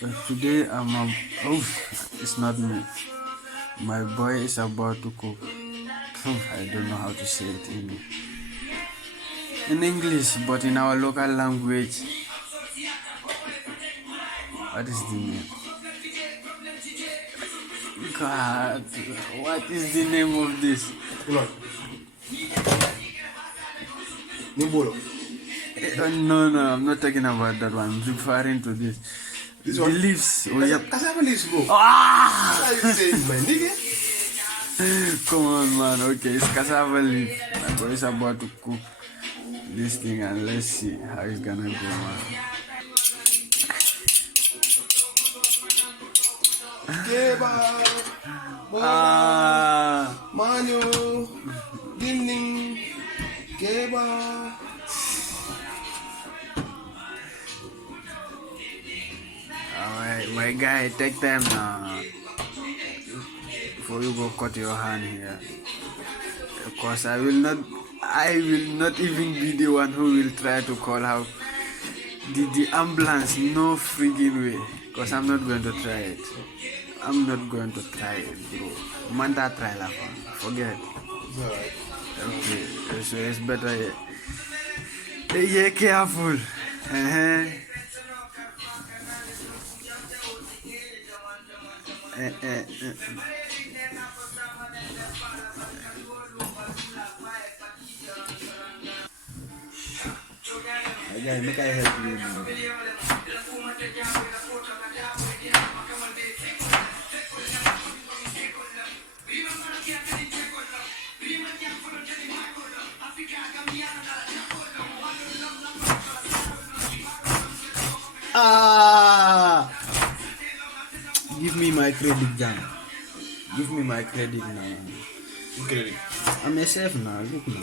Today oh, it's not me. My boy is about to cook. I don't know how to say it in English, but in our local language. What is the name? God, what is the name of this? No, I'm not talking about that one. I'm referring to this. This The one? leaves. Oh, yep. Cassava leaves, bro. Ah! What are you saying, my nigga? Come on, man. Okay, it's cassava leaf. My boy is about to cook this thing, and let's see how it's gonna go, man. Keba, Manyo, Dinding, Keba. Alright, my guy, take time now before you go cut your hand here. Because I will not even be the one who will try to call out the ambulance. No freaking way. Because I'm not going to try it. I'm not going to try it, bro. Manta try la forget. Alright. Okay, so it's better. Yeah, careful. Uh-huh. Again, make I help you now. Give me my credit, John. Give me my credit now. Credit. I'm myself now. Look now.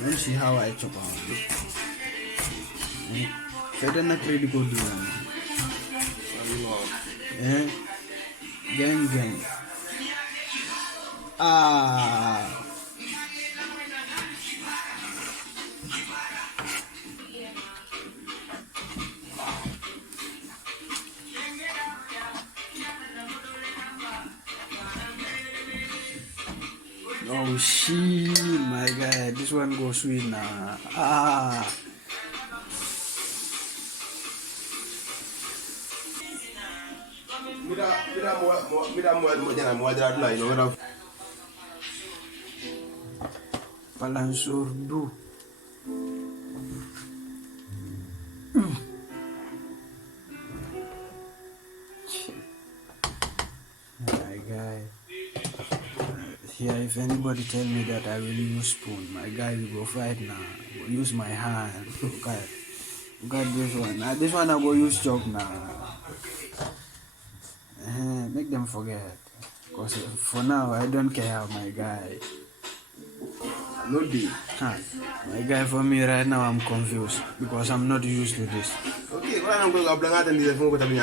Let me see how I chop out. Kaya na credit ko doon. Gang. Oh shit, my guy, this one goes sweet now. Palansurdu. My guy. Here, if anybody tell me that I will use spoon, my guy, you go fight now. Go use my hand. Okay. Got this one. Now this one I go use chalk now. Make them forget. Cause for now I don't care, my guy. No deal. My guy, for me right now I'm confused because I'm not used to this. Okay, well, I'm going to bring out and the phone with me.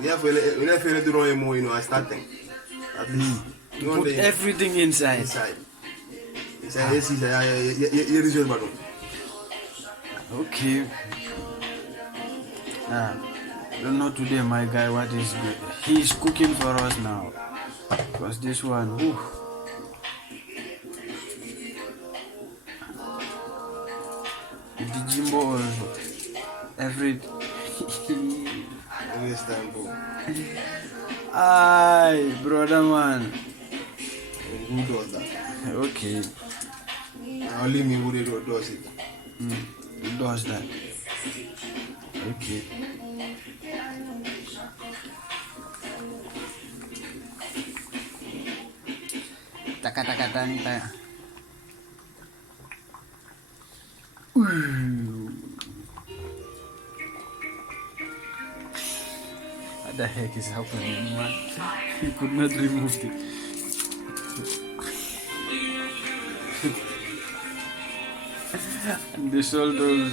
We have to do no more, I starting. At least. Put everything inside. Okay. Don't know today, my guy, what is good. He's cooking for us now. Because this one, the Jimbo also. Every time, bro. Aye, brother man. Who does that? Okay. Only me who does it. Who does that? Okay. Taka. What the heck is happening, man? He could not remove it. And the shoulders.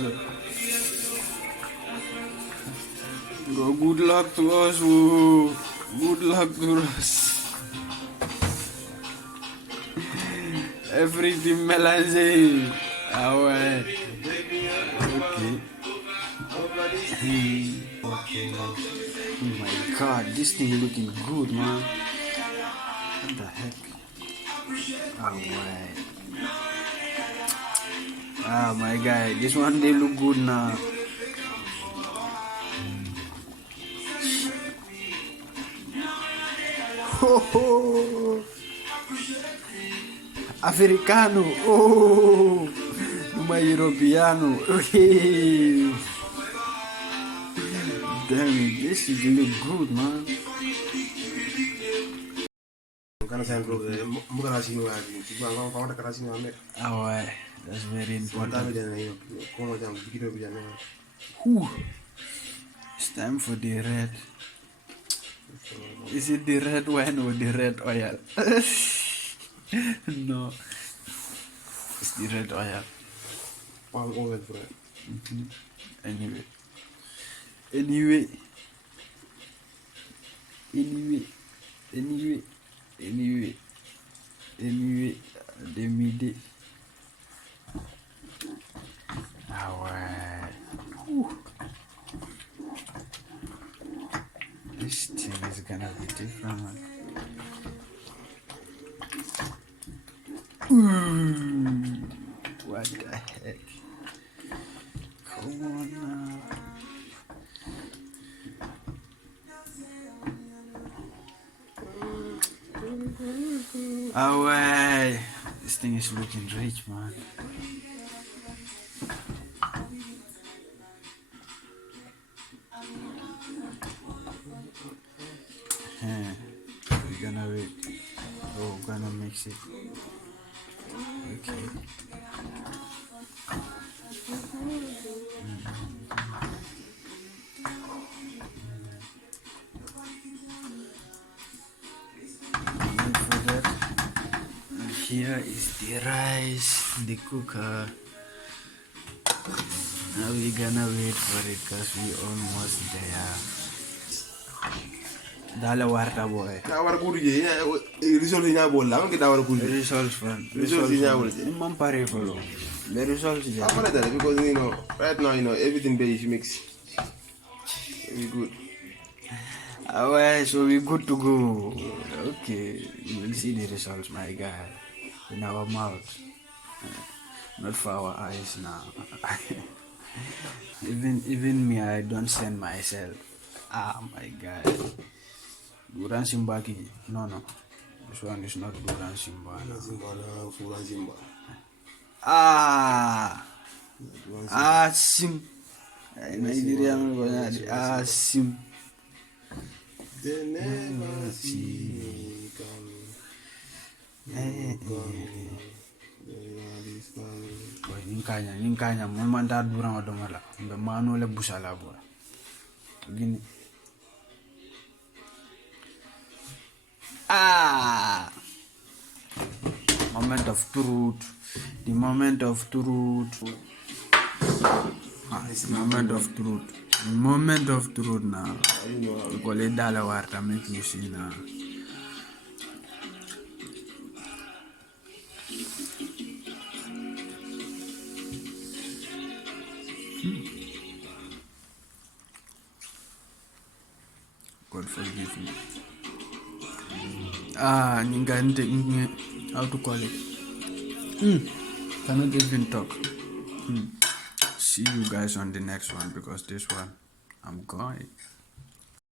Go, good luck to us, woo. Good luck to us. Everything melange. Okay. Oh my god, this thing looking good, man. What the heck? Alright. Ah, my guy, this one they look good now. Ho ho! Africano, oh, uma Europeano. Okay. Damn, this is look good, man. Oh, that's very important. Ooh. It's time for the red. Is it the red wine or the red oil? No, it's the red oil. Anyway, anyway, the midi. Alright. This thing is gonna be different, man. What the heck? Come on now. Alright. This thing is looking rich, man. We're gonna wait. Oh, we're gonna mix it. Okay. Wait for that. And here is the rice in the cooker. Now we're gonna wait for it because we almost there. Dale warta boy. Results fan. Imam pare follow. The results is because right now everything there is mixed. Very good. Alright, so we're good to go. Okay, you will see the results, my guy, in our mouth, not for our eyes now. even me, I don't send myself. Ah, my God. Duran Simbaki. No. This one is not Duran Simba. No. Sim. Nigeria, Sim. They never see me Ninkanya, manda Duran Odomala. The Manuel Busala boy. Gini. Moment of truth. The moment of truth. It's the moment of truth. The moment of truth now. You call it dollar water, make you see now. God forgive me. How to call it? Cannot even talk. See you guys on the next one because this one I'm going.